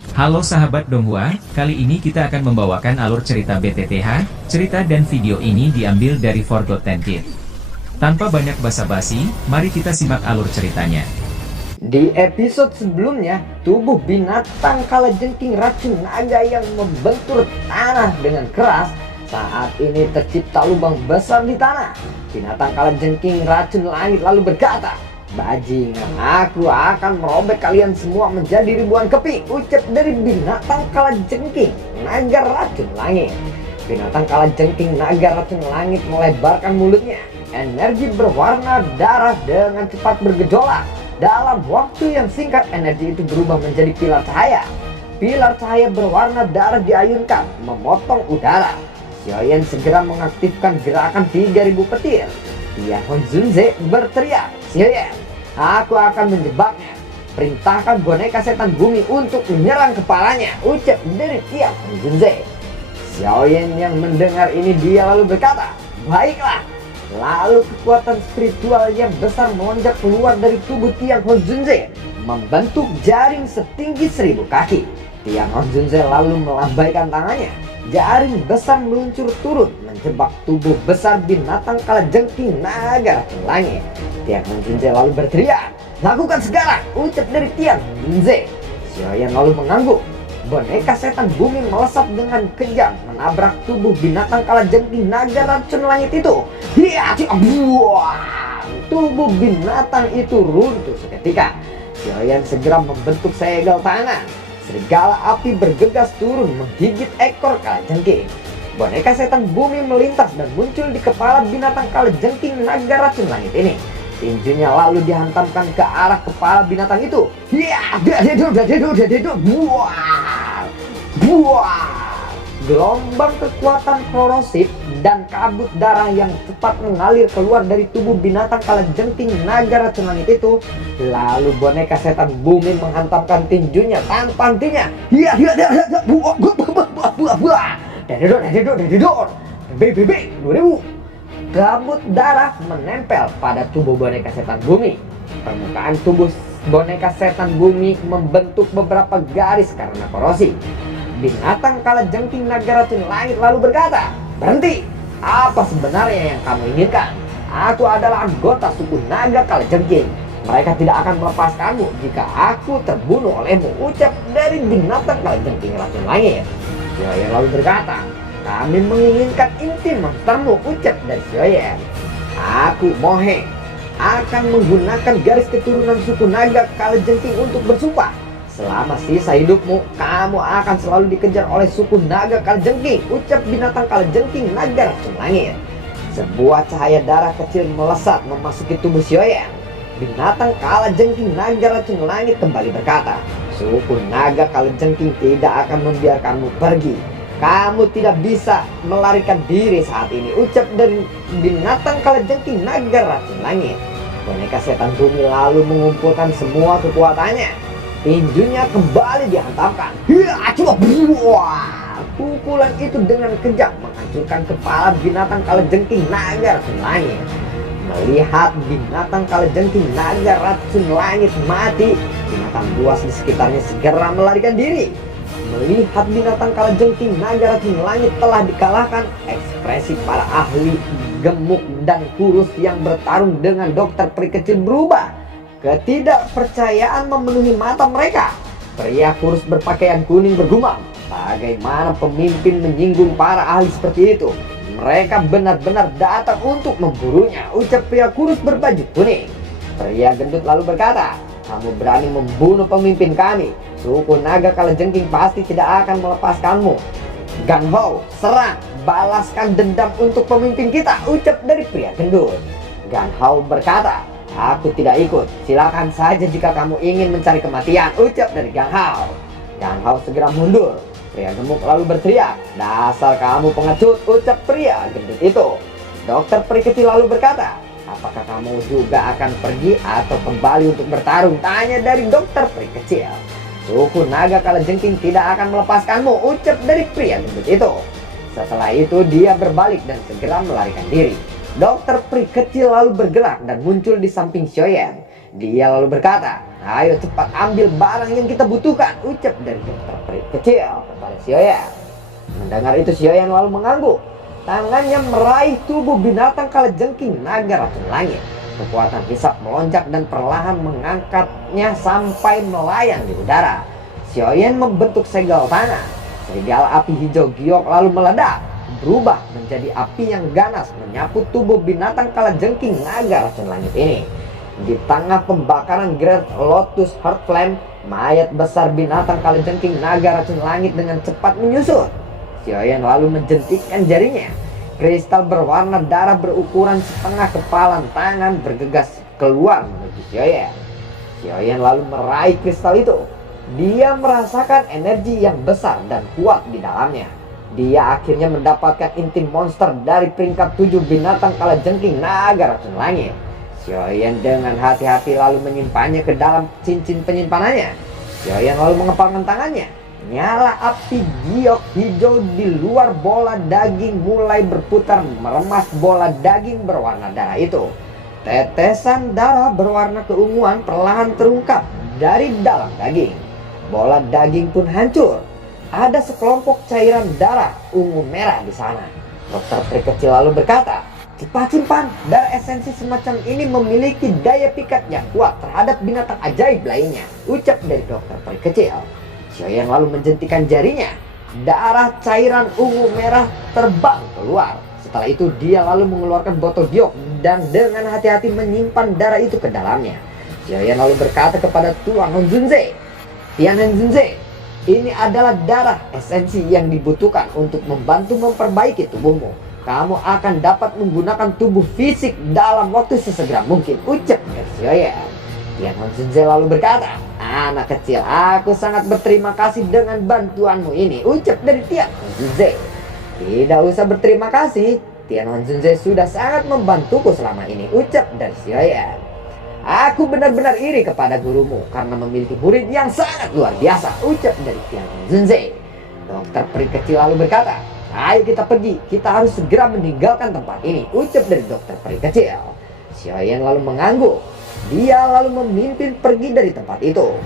Halo sahabat Donghua, kali ini kita akan membawakan alur cerita BTTH. Cerita dan video ini diambil dari Forgotten Kid. Tanpa banyak basa-basi, mari kita simak alur ceritanya. Di episode sebelumnya, tubuh binatang kalajengking racun naga yang membentur tanah dengan keras saat ini tercipta lubang besar di tanah. Binatang kalajengking racun langit lalu berkata, "Bajingan, aku akan merobek kalian semua menjadi ribuan keping," ucap dari binatang kalajengking naga racun langit. Binatang kalajengking naga racun langit melebarkan mulutnya. Energi berwarna darah dengan cepat bergejolak. Dalam waktu yang singkat, energi itu berubah menjadi pilar cahaya. Pilar cahaya berwarna darah diayunkan, memotong udara. Xiaoyan segera mengaktifkan gerakan 3000 petir. Tian Honzunze berteriak, "Xiaoyan, aku akan menjebaknya. Perintahkan boneka setan bumi untuk menyerang kepalanya," ucap dari Tian Honzunze. Xiaoyan yang mendengar ini dia lalu berkata, "Baiklah." Lalu kekuatan spiritual yang besar melonjak keluar dari tubuh Tian Honzunze, membentuk jaring setinggi 1000 kaki. Tian Honzunze lalu melambaikan tangannya. Jaring besar meluncur turun menjebak tubuh besar binatang kalajengking naga racun langit. Tian Honzunze lalu berteriak, "Lakukan sekarang," ucap dari Tian Honzunze. Xiaoyan lalu mengangguk. Boneka setan bumi melesat dengan kejam menabrak tubuh binatang kalajengking naga racun langit itu. Tubuh binatang itu runtuh seketika. Xiaoyan segera membentuk segel tangan. Serigala api bergegas turun menggigit ekor kalajengking. Boneka setan bumi melintas dan muncul di kepala binatang kalajengking naga racun langit ini. Tinjunya lalu dihantamkan ke arah kepala binatang itu. Gelombang kekuatan korosif dan kabut darah yang cepat mengalir keluar dari tubuh binatang kalajengking naga racun langit itu. Lalu boneka setan bumi menghantamkan tinjunya tanpa hentinya. Kabut darah menempel pada tubuh boneka setan bumi. Permukaan tubuh boneka setan bumi membentuk beberapa garis karena korosi. Binatang kalajengking naga racun langit lalu berkata, "Berhenti! Apa sebenarnya yang kamu inginkan? Aku adalah anggota suku naga kalajengking. Mereka tidak akan melepaskanmu jika aku terbunuh olehmu," ucap dari binatang kalajengking racun langit. Xiaoyan lalu berkata, "Kami menginginkan inti monstermu," ucap dari Xiaoyan. "Aku Mohe akan menggunakan garis keturunan suku naga kalajengking untuk bersumpah. Selama sisa hidupmu, kamu akan selalu dikejar oleh suku naga kalajengking," ucap binatang kalajengking naga racun langit. Sebuah cahaya darah kecil melesat memasuki tubuh Xiaoyan. Binatang kalajengking naga racun langit kembali berkata, "Suku naga kalajengking tidak akan membiarkanmu pergi. Kamu tidak bisa melarikan diri saat ini," ucap dari binatang kalajengking naga racun langit. Boneka setan bumi lalu mengumpulkan semua kekuatannya. Tinjunya kembali dihantamkan. Pukulan itu dengan kejam menghancurkan kepala binatang kalajengking naga racun langit. Melihat binatang kalajengking naga racun langit mati, binatang buas di sekitarnya segera melarikan diri. Melihat binatang kalajengking naga racun langit telah dikalahkan, ekspresi para ahli gemuk dan kurus yang bertarung dengan dokter peri kecil berubah. Ketidakpercayaan memenuhi mata mereka. Pria kurus berpakaian kuning bergumam, "Bagaimana pemimpin menyinggung para ahli seperti itu? Mereka benar-benar datang untuk memburunya," ucap pria kurus berbaju kuning. Pria gendut lalu berkata, "Kamu berani membunuh pemimpin kami. Suku naga kalajengking pasti tidak akan melepaskanmu. Gan Hao, serang, balaskan dendam untuk pemimpin kita," ucap dari pria gendut. Gan Hao berkata, "Aku tidak ikut. Silakan saja jika kamu ingin mencari kematian," ucap dari Gan Hao. Gan Hao segera mundur. Pria gemuk lalu berteriak, "Dasar kamu pengecut," ucap pria gendut itu. Dokter peri kecil lalu berkata, "Apakah kamu juga akan pergi atau kembali untuk bertarung?" tanya dari dokter peri kecil. "Suku naga kalajengking tidak akan melepaskanmu," ucap dari pria gendut itu. Setelah itu dia berbalik dan segera melarikan diri. Dokter peri kecil lalu bergerak dan muncul di samping Xiaoyan. Dia lalu berkata, Ayo cepat ambil barang yang kita butuhkan, ucap dari dokter peri kecil kepada Xiaoyan. Mendengar itu Xiaoyan lalu mengangguk. Tangannya meraih tubuh binatang kalajengking naga racun langit. Kekuatan hisap melonjak dan perlahan mengangkatnya sampai melayang di udara. Xiaoyan membentuk segel tanah. Serigala api hijau giok lalu meledak, berubah menjadi api yang ganas menyapu tubuh binatang kalajengking naga racun langit ini. Di tengah pembakaran Great Lotus Heart Flame, mayat besar binatang kalajengking naga racun langit dengan cepat menyusut. Xiaoyan lalu menjentikkan jarinya. Kristal berwarna darah berukuran setengah kepalan tangan bergegas keluar menuju Xiaoyan. Xiaoyan lalu meraih kristal itu. Dia merasakan energi yang besar dan kuat di dalamnya. Dia akhirnya mendapatkan inti monster dari peringkat 7 binatang kalajengking naga racun langit. Xiaoyan dengan hati-hati lalu menyimpannya ke dalam cincin penyimpanannya. Xiaoyan lalu mengepalkan tangannya. Nyala api giok hijau di luar bola daging mulai berputar meremas bola daging berwarna darah itu. Tetesan darah berwarna keunguan perlahan terungkap dari dalam daging. Bola daging pun hancur. Ada sekelompok cairan darah ungu merah di sana. Dokter peri kecil lalu berkata, "Cepat simpan, darah esensi semacam ini memiliki daya pikat yang kuat terhadap binatang ajaib lainnya," ucap dari dokter peri kecil. Xiaoyan lalu menjentikan jarinya. Darah cairan ungu merah terbang keluar. Setelah itu dia lalu mengeluarkan botol giok dan dengan hati-hati menyimpan darah itu ke dalamnya. Xiaoyan lalu berkata kepada Tuan Honzunze, "Tian Honzunze, ini adalah darah esensi yang dibutuhkan untuk membantu memperbaiki tubuhmu. Kamu akan dapat menggunakan tubuh fisik dalam waktu sesegera mungkin," ucap dari Xiaoyan. Tian Honzunze lalu berkata, "Anak kecil, aku sangat berterima kasih dengan bantuanmu ini," ucap dari Tian Honzunze. "Tidak usah berterima kasih, Tian Honzunze sudah sangat membantuku selama ini," ucap dari Xiaoyan. "Aku benar-benar iri kepada gurumu karena memiliki murid yang sangat luar biasa," ucap dari Tian Honzunze. Dokter peri kecil lalu berkata, "Ayo kita pergi, kita harus segera meninggalkan tempat ini," ucap dari dokter peri kecil. Xiaoyan lalu mengangguk. Dia lalu memimpin pergi dari tempat itu.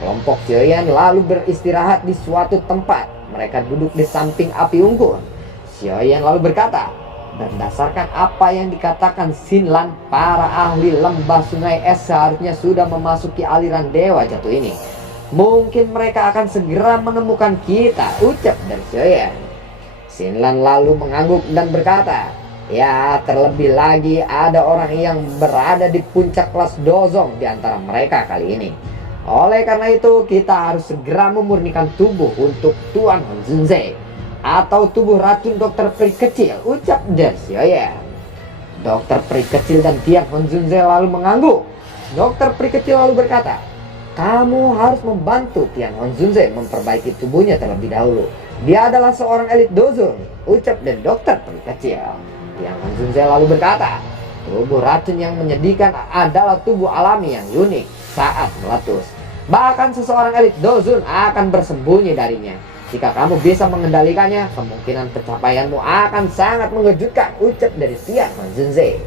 Kelompok Xiaoyan lalu beristirahat di suatu tempat. Mereka duduk di samping api unggun. Xiaoyan lalu berkata, "Berdasarkan apa yang dikatakan Xinlan, para ahli lembah sungai es seharusnya sudah memasuki aliran dewa jatuh ini. Mungkin mereka akan segera menemukan kita," ucap dari Xiaoyan. Xinlan lalu mengangguk dan berkata, "Ya, terlebih lagi ada orang yang berada di puncak kelas Dozong di antara mereka kali ini. Oleh karena itu, kita harus segera memurnikan tubuh untuk Tuan Honzunze atau tubuh racun dokter peri kecil," ucap dari Xiaoyan. Dokter peri kecil dan Tian Honzunze lalu mengangguk. Dokter peri kecil lalu berkata, "Kamu harus membantu Tian Honzunze memperbaiki tubuhnya terlebih dahulu. Dia adalah seorang elit Dozong," ucap dari dokter peri kecil. Tian Honzunze lalu berkata, "Tubuh racun yang menyedihkan adalah tubuh alami yang unik saat meletus. Bahkan seseorang elit Dozun akan bersembunyi darinya. Jika kamu bisa mengendalikannya, kemungkinan pencapaianmu akan sangat mengejutkan," ucap dari Tian Honzunze.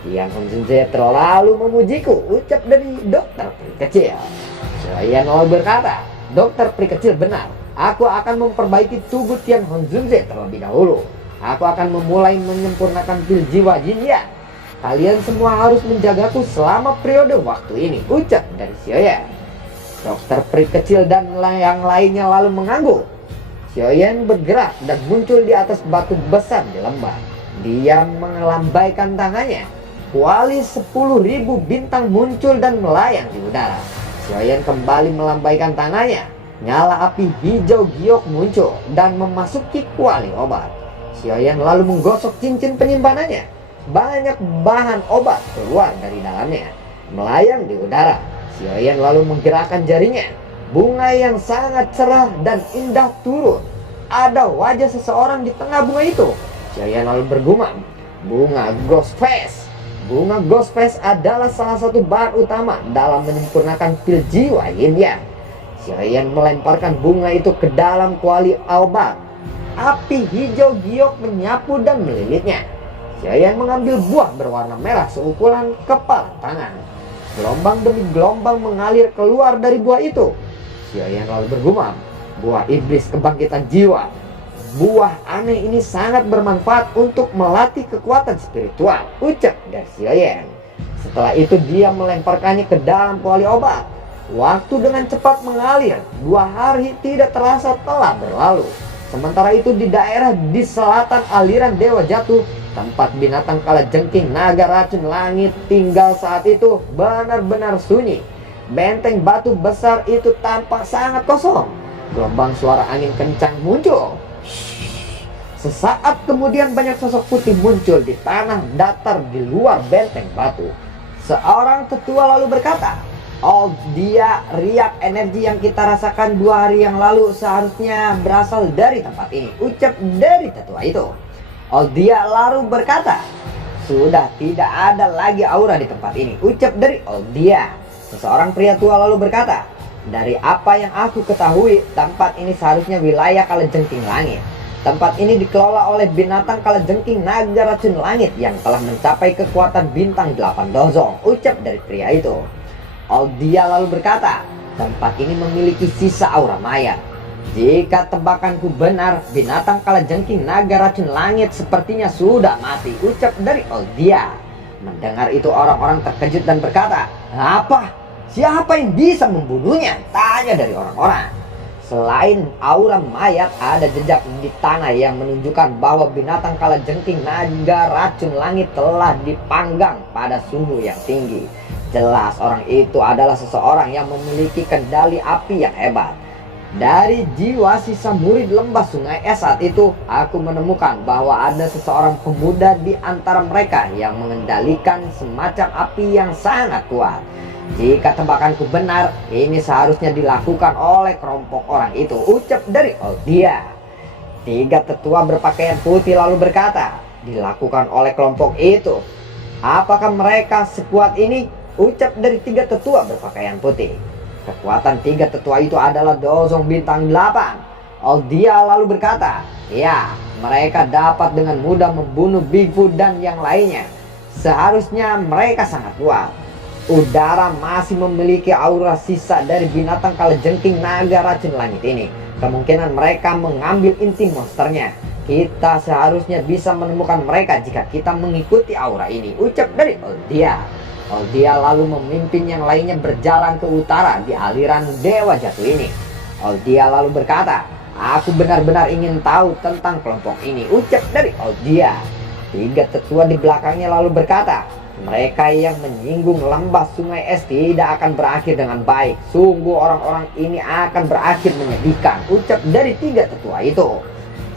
Tian Honzunze terlalu memujiku, ucap dari dokter peri kecil. Xiaoyan lalu berkata, "Dokter peri kecil benar. Aku akan memperbaiki tubuh Tian Honzunze terlebih dahulu. Aku akan memulai menyempurnakan pil jiwa Jinyan. Kalian semua harus menjagaku selama periode waktu ini," ucap dari Xiaoyan. Dokter peri kecil dan yang lainnya lalu mengangguk. Xiaoyan bergerak dan muncul di atas batu besar di lembah. Dia melambaikan tangannya. Kuali 10.000 bintang muncul dan melayang di udara. Xiaoyan kembali melambaikan tangannya. Nyala api hijau giok muncul dan memasuki kuali obat. Xiaoyan lalu menggosok cincin penyimpanannya. Banyak bahan obat keluar dari dalamnya, melayang di udara. Xiaoyan lalu menggerakkan jarinya. Bunga yang sangat cerah dan indah turun. Ada wajah seseorang di tengah bunga itu. Xiaoyan lalu bergumam, "Bunga Ghost Face." Bunga Ghost Face adalah salah satu bahan utama dalam menyempurnakan pil jiwa Yin Yang. Xiaoyan melemparkan bunga itu ke dalam kuali obat. Api hijau giok menyapu dan melilitnya. Xiaoyan mengambil buah berwarna merah seukuran kepala tangan. Gelombang demi gelombang mengalir keluar dari buah itu. Xiaoyan lalu bergumam, buah iblis kebangkitan jiwa. Buah aneh ini sangat bermanfaat untuk melatih kekuatan spiritual, ucap dari Xiaoyan. Setelah itu dia melemparkannya ke dalam kuali obat. Waktu dengan cepat mengalir, 2 hari tidak terasa telah berlalu. Sementara itu di daerah di selatan aliran Dewa Jatuh, tempat binatang kalajengking naga racun langit tinggal saat itu benar-benar sunyi. Benteng batu besar itu tampak sangat kosong. Gelombang suara angin kencang muncul. Sesaat kemudian banyak sosok putih muncul di tanah datar di luar benteng batu. Seorang tetua lalu berkata, "Oh dia, riak energi yang kita rasakan 2 hari yang lalu seharusnya berasal dari tempat ini," ucap dari tetua itu. Oh dia lalu berkata, "Sudah tidak ada lagi aura di tempat ini," ucap dari Oldia. Seseorang pria tua lalu berkata, "Dari apa yang aku ketahui, tempat ini seharusnya wilayah kalajengking langit. Tempat ini dikelola oleh binatang kalajengking naga racun langit yang telah mencapai kekuatan bintang 8 dozong," ucap dari pria itu. Oldia lalu berkata, "Tempat ini memiliki sisa aura mayat. Jika tebakanku benar, binatang kalajengking naga racun langit sepertinya sudah mati," ucap dari Oldia. Mendengar itu orang-orang terkejut dan berkata, "Apa? Siapa yang bisa membunuhnya?" tanya dari orang-orang. Selain aura mayat, ada jejak di tanah yang menunjukkan bahwa binatang kalajengking naga racun langit telah dipanggang pada suhu yang tinggi. Jelas orang itu adalah seseorang yang memiliki kendali api yang hebat. Dari jiwa sisa murid lembah sungai es saat itu, aku menemukan bahwa ada seseorang pemuda di antara mereka yang mengendalikan semacam api yang sangat kuat. Jika tebakanku benar, ini seharusnya dilakukan oleh kelompok orang itu, ucap dari Oldia. 3 tetua berpakaian putih lalu berkata, "Dilakukan oleh kelompok itu. Apakah mereka sekuat ini?" ucap dari 3 tetua berpakaian putih. Kekuatan 3 tetua itu adalah dozong bintang 8. Oldia lalu berkata, "Ya, mereka dapat dengan mudah membunuh Bigfoot dan yang lainnya. Seharusnya mereka sangat kuat." Udara masih memiliki aura sisa dari binatang kalajengking naga racun langit ini. Kemungkinan mereka mengambil inti monsternya. Kita seharusnya bisa menemukan mereka jika kita mengikuti aura ini, ucap dari Oldia. Oldia lalu memimpin yang lainnya berjalan ke utara di aliran Dewa Jatuh ini. Oldia lalu berkata, "Aku benar-benar ingin tahu tentang kelompok ini," ucap dari Oldia. 3 tetua di belakangnya lalu berkata, "Mereka yang menyinggung lembah sungai es tidak akan berakhir dengan baik. Sungguh orang-orang ini akan berakhir menyedihkan," ucap dari 3 tetua itu.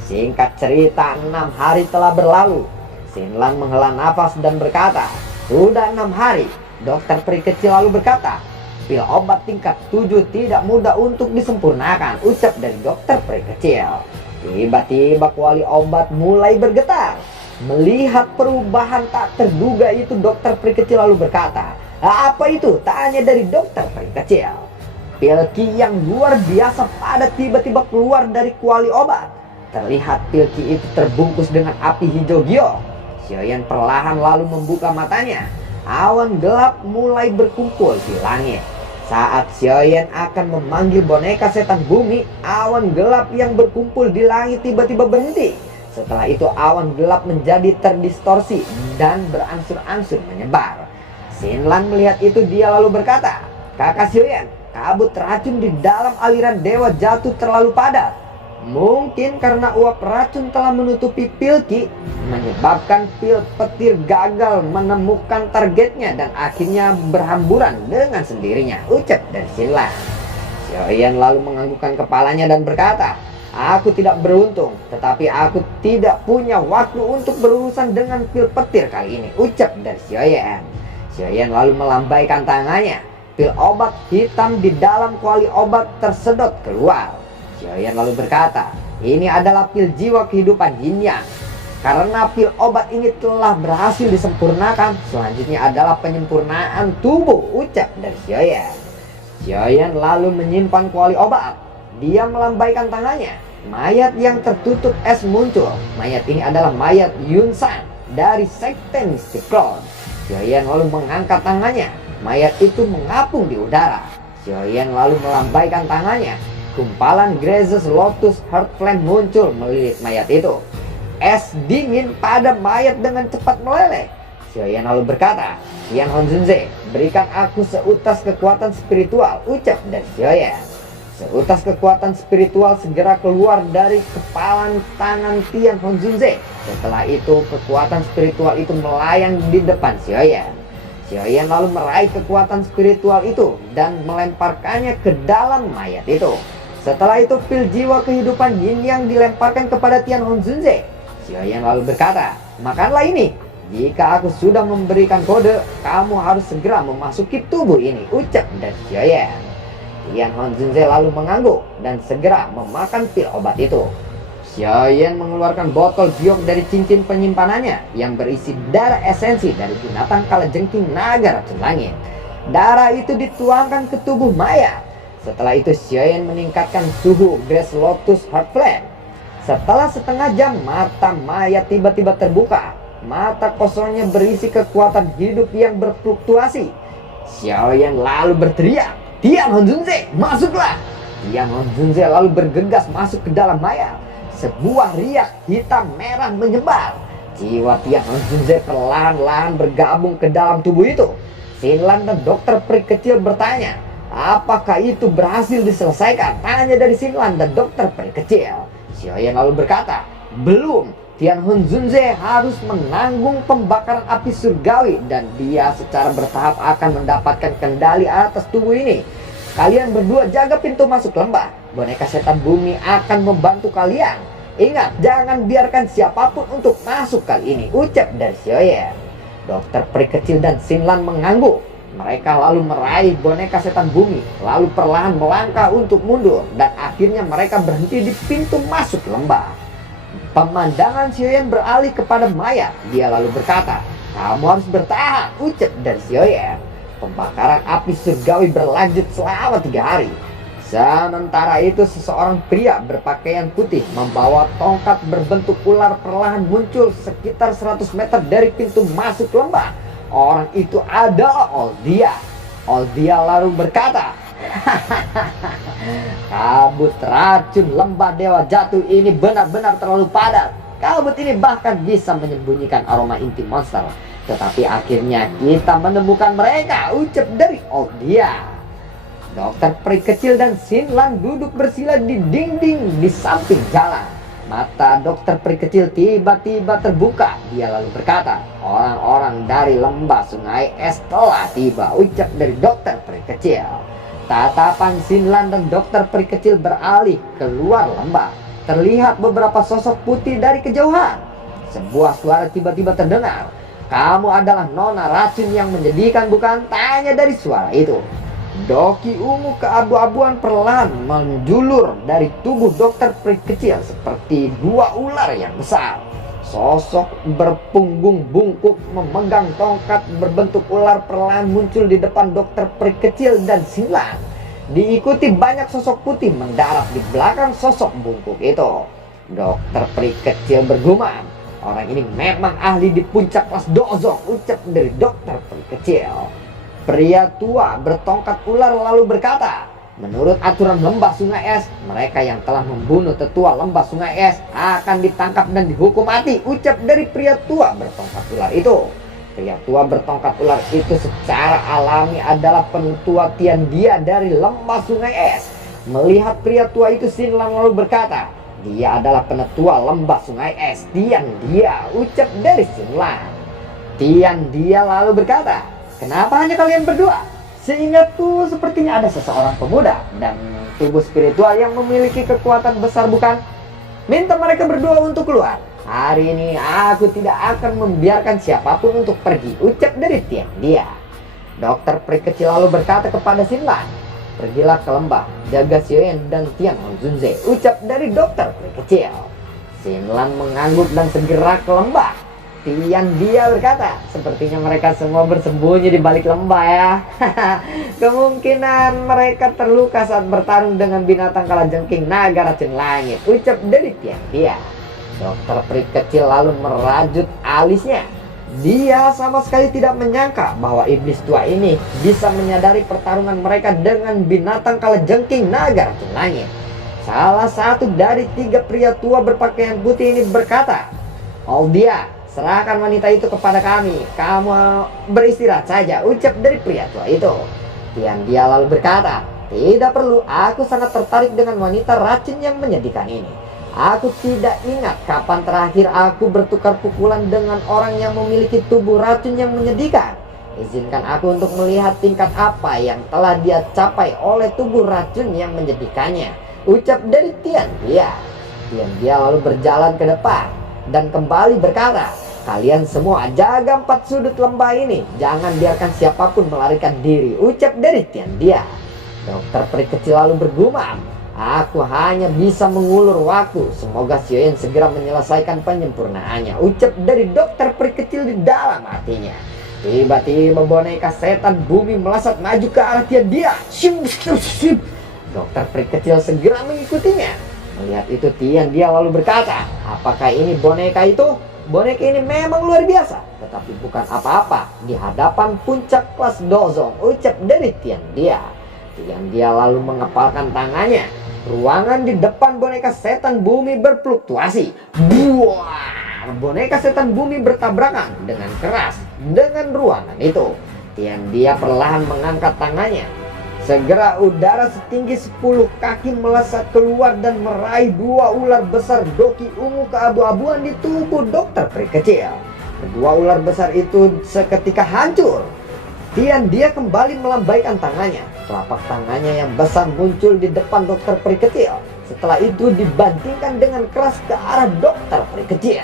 Singkat cerita, 6 hari telah berlalu. Sinlan menghela nafas dan berkata, "Sudah 6 hari. Dokter peri kecil lalu berkata, "Pil obat tingkat 7 tidak mudah untuk disempurnakan," ucap dari dokter peri kecil. Tiba-tiba kuali obat mulai bergetar. Melihat perubahan tak terduga itu, dokter peri kecil lalu berkata, "Apa itu?" tanya dari dokter peri kecil. Pil ki yang luar biasa padat tiba-tiba keluar dari kuali obat. Terlihat pil ki itu terbungkus dengan api hijau giok. Xiaoyan perlahan lalu membuka matanya. Awan gelap mulai berkumpul di langit. Saat Xiaoyan akan memanggil boneka setan bumi, awan gelap yang berkumpul di langit tiba-tiba berhenti. Setelah itu awan gelap menjadi terdistorsi dan beransur-ansur menyebar. Sinlan melihat itu, dia lalu berkata, "Kakak Xiaoyan, kabut racun di dalam aliran Dewa Jatuh terlalu padat. Mungkin karena uap racun telah menutupi pil ki, menyebabkan pil petir gagal menemukan targetnya dan akhirnya berhamburan dengan sendirinya," ucap dari Sinlan. Xiaoyan lalu menganggukkan kepalanya dan berkata, "Aku tidak beruntung, tetapi aku tidak punya waktu untuk berurusan dengan pil petir kali ini," ucap dari Xiaoyan. Xiaoyan lalu melambaikan tangannya. Pil obat hitam di dalam kuali obat tersedot keluar. Xiaoyan lalu berkata, "Ini adalah pil jiwa kehidupan Yin Yang. Karena pil obat ini telah berhasil disempurnakan, selanjutnya adalah penyempurnaan tubuh," ucap dari Xiaoyan. Xiaoyan lalu menyimpan kuali obat. Dia melambaikan tangannya. Mayat yang tertutup es muncul. Mayat ini adalah mayat Yun San dari sekte Mystic Cloud. Xiaoyan lalu mengangkat tangannya. mayat itu mengapung di udara. Xiaoyan lalu melambaikan tangannya. Gumpalan Gracious Lotus Heart Flame muncul melilit mayat itu. Es dingin pada mayat dengan cepat meleleh. Xiaoyan lalu berkata, "Tian Honzunze, berikan aku seutas kekuatan spiritual," ucap dari Xiaoyan. Seutas kekuatan spiritual segera keluar dari kepalan tangan Tian Honzunze. Setelah itu kekuatan spiritual itu melayang di depan Xiaoyan. Xiaoyan lalu meraih kekuatan spiritual itu dan melemparkannya ke dalam mayat itu. Setelah itu pil jiwa kehidupan yin yang dilemparkan kepada Tian Honzunze. Xiaoyan lalu berkata, "Makanlah ini. Jika aku sudah memberikan kode, kamu harus segera memasuki tubuh ini," ucap dari Xiaoyan. Tian Honzunze lalu mengangguk dan segera memakan pil obat itu. Xiaoyan mengeluarkan botol giok dari cincin penyimpanannya yang berisi darah esensi dari binatang kalajengking naga racun langit. Darah itu dituangkan ke tubuh mayat. Setelah itu Xiaoyan meningkatkan suhu Grace Lotus Heart Flame. Setelah setengah jam mata mayat tiba-tiba terbuka. Mata kosongnya berisi kekuatan hidup yang berfluktuasi. Xiaoyan lalu berteriak, "Tian Honzunze, masuklah!" Tian Honzunze lalu bergegas masuk ke dalam mayat. Sebuah riak hitam merah menyebar. Jiwa Tian Honzunze perlahan-lahan bergabung ke dalam tubuh itu. Xinlan dan dokter peri kecil bertanya, "Apakah itu berhasil diselesaikan?" Tanya dari Xinlan dan dokter peri kecil. Xiaoyan lalu berkata, "Belum. Tian Honzunze harus menanggung pembakaran api surgawi dan dia secara bertahap akan mendapatkan kendali atas tubuh ini. Kalian berdua jaga pintu masuk lembah. Boneka setan bumi akan membantu kalian. Ingat, jangan biarkan siapapun untuk masuk kali ini," ucap dari Xiaoyan. Dokter peri kecil dan Xinlan mengangguk. Mereka lalu meraih boneka setan bumi, lalu perlahan melangkah untuk mundur, dan akhirnya mereka berhenti di pintu masuk lembah. Pemandangan Xiaoyan beralih kepada mayat. Dia lalu berkata, "Kamu harus bertahan," ucap dari Xiaoyan. Pembakaran api surgawi berlanjut selama 3 hari. Sementara itu seseorang pria berpakaian putih membawa tongkat berbentuk ular perlahan muncul sekitar 100 meter dari pintu masuk lembah. Orang itu adalah Oldia. Oldia lalu berkata, "Kabut racun lembah Dewa Jatuh ini benar-benar terlalu padat. Kabut ini bahkan bisa menyembunyikan aroma inti monster. Tetapi akhirnya kita menemukan mereka," ucap dari Oldia. Dokter peri kecil dan Xinlan duduk bersila di dinding di samping jalan. Mata dokter peri kecil tiba-tiba terbuka. Dia lalu berkata, "Orang-orang dari lembah sungai es telah tiba," ucap dari dokter peri kecil. Tatapan Xinlan dan dokter peri kecil beralih keluar lembah. Terlihat beberapa sosok putih dari kejauhan. Sebuah suara tiba-tiba terdengar. "Kamu adalah nona racun yang menyedihkan, bukan?" tanya dari suara itu. Doki ungu keabu-abuan perlahan menjulur dari tubuh dokter peri kecil seperti 2 ular yang besar. Sosok berpunggung bungkuk memegang tongkat berbentuk ular perlahan muncul di depan dokter peri kecil dan Xinlan. Diikuti banyak sosok putih mendarat di belakang sosok bungkuk itu. Dokter peri kecil bergumam, "Orang ini memang ahli di puncak kelas dozong," ucap dari dokter peri kecil. Pria tua bertongkat ular lalu berkata, "Menurut aturan lembah sungai es, mereka yang telah membunuh tetua lembah sungai es akan ditangkap dan dihukum mati," ucap dari pria tua bertongkat ular itu. Pria tua bertongkat ular itu secara alami adalah penutua Tian Dia dari lembah sungai es. Melihat pria tua itu, Xinlan lalu berkata, "Dia adalah penetua lembah sungai es, Tian Dia," ucap dari Xinlan. Tian Dia lalu berkata, "Kenapa hanya kalian berdua? Seingatku sepertinya ada seseorang pemuda dan tubuh spiritual yang memiliki kekuatan besar, bukan? Minta mereka berdua untuk keluar. Hari ini aku tidak akan membiarkan siapapun untuk pergi," ucap dari Tian Dia. Dokter peri kecil lalu berkata kepada Xinlan, "Pergilah ke lembah, jaga Xiaoyan dan Tian Honzunze," ucap dari dokter peri kecil. Xinlan mengangguk dan segera ke lembah. Tian Dia berkata, "Sepertinya mereka semua bersembunyi di balik lembah ya." "Kemungkinan mereka terluka saat bertarung dengan binatang kalajengking naga racun langit," ucap dari Tian Dia. Dokter peri kecil lalu merajut alisnya. Dia sama sekali tidak menyangka bahwa iblis tua ini bisa menyadari pertarungan mereka dengan binatang kalajengking naga racun langit. Salah satu dari 3 pria tua berpakaian putih ini berkata, "Oh dia, serahkan wanita itu kepada kami. Kamu beristirahat saja," ucap dari pria tua itu. Tian dia lalu berkata, "Tidak perlu, aku sangat tertarik dengan wanita racun yang menyedihkan ini. Aku tidak ingat kapan terakhir aku bertukar pukulan dengan orang yang memiliki tubuh racun yang menyedihkan. Izinkan aku untuk melihat tingkat apa yang telah dia capai oleh tubuh racun yang menyedihkannya," ucap dari Tian dia. Tian dia lalu berjalan ke depan dan kembali berkata, "Kalian semua jaga 4 sudut lembah ini. Jangan biarkan siapapun melarikan diri," ucap dari Tian dia. Dokter peri kecil lalu bergumam, "Aku hanya bisa mengulur waktu. Semoga Xiaoyan segera menyelesaikan penyempurnaannya," ucap dari dokter peri kecil di dalam hatinya. Tiba-tiba boneka setan bumi melesat maju ke arah Tian dia. Dokter peri kecil segera mengikutinya. Melihat itu Tian dia lalu berkata, "Apakah ini boneka itu? Boneka ini memang luar biasa, tetapi bukan apa-apa di hadapan puncak kelas Dozong," ucap dari Tian dia. Tian dia lalu mengepalkan tangannya. Ruangan di depan boneka setan bumi berfluktuasi. Buah! Boneka setan bumi bertabrakan dengan keras dengan ruangan itu. Tian dia perlahan mengangkat tangannya. Segera udara setinggi 10 kaki melesat keluar dan meraih 2 ular besar doki ungu keabu-abuan di tubuh dokter peri kecil. Kedua ular besar itu seketika hancur. Tian dia kembali melambaikan tangannya. Telapak tangannya yang besar muncul di depan dokter peri kecil. Setelah itu dibantingkan dengan keras ke arah dokter peri kecil.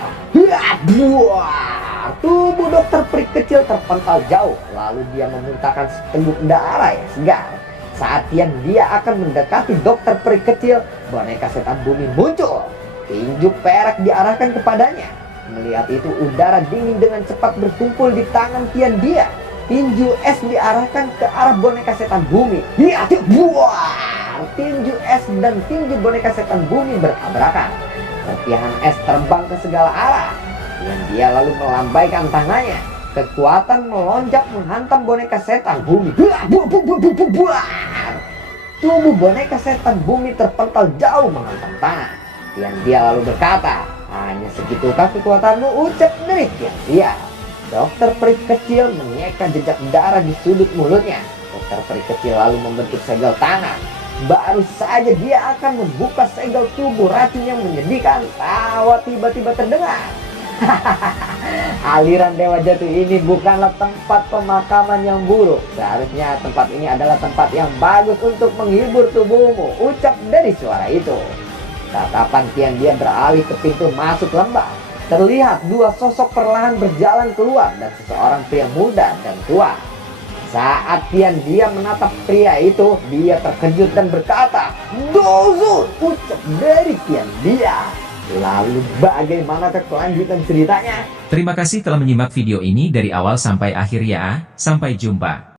Buah! Tubuh dokter peri kecil terpental jauh. Lalu dia memuntahkan seteguk darah yang segar. Saat Tian dia akan mendekati dokter peri kecil, boneka setan bumi muncul. Tinju perak diarahkan kepadanya. Melihat itu udara dingin dengan cepat berkumpul di tangan Tian dia. Tinju es diarahkan ke arah boneka setan bumi. Buah! Tinju es dan tinju boneka setan bumi bertabrakan. Serpihan es terbang ke segala arah. Dan dia lalu melambaikan tangannya. Kekuatan melonjak menghantam boneka setan bumi. Tubuh boneka setan bumi terpental jauh menghantam tanah. Tian dia lalu berkata, "Hanya segitukah kekuatanmu?" ucap dari Tian dia. Dokter peri kecil menyeka jejak darah di sudut mulutnya. Dokter peri kecil lalu membentuk segel tangan. Baru saja dia akan membuka segel tubuh racun yang menyedihkan, tawa tiba-tiba terdengar. Aliran Dewa Jatuh ini bukanlah tempat pemakaman yang buruk. Seharusnya tempat ini adalah tempat yang bagus untuk menghibur tubuhmu, ucap dari suara itu. Tatapan Tian dia beralih ke pintu masuk lembah. Terlihat 2 sosok perlahan berjalan keluar dan seseorang pria muda dan tua. Saat Tian dia menatap pria itu, dia terkejut dan berkata, "Dozo!" ucap dari Tian dia. Lalu bagaimanakah kelanjutan ceritanya? Terima kasih telah menyimak video ini dari awal sampai akhir ya. Sampai jumpa.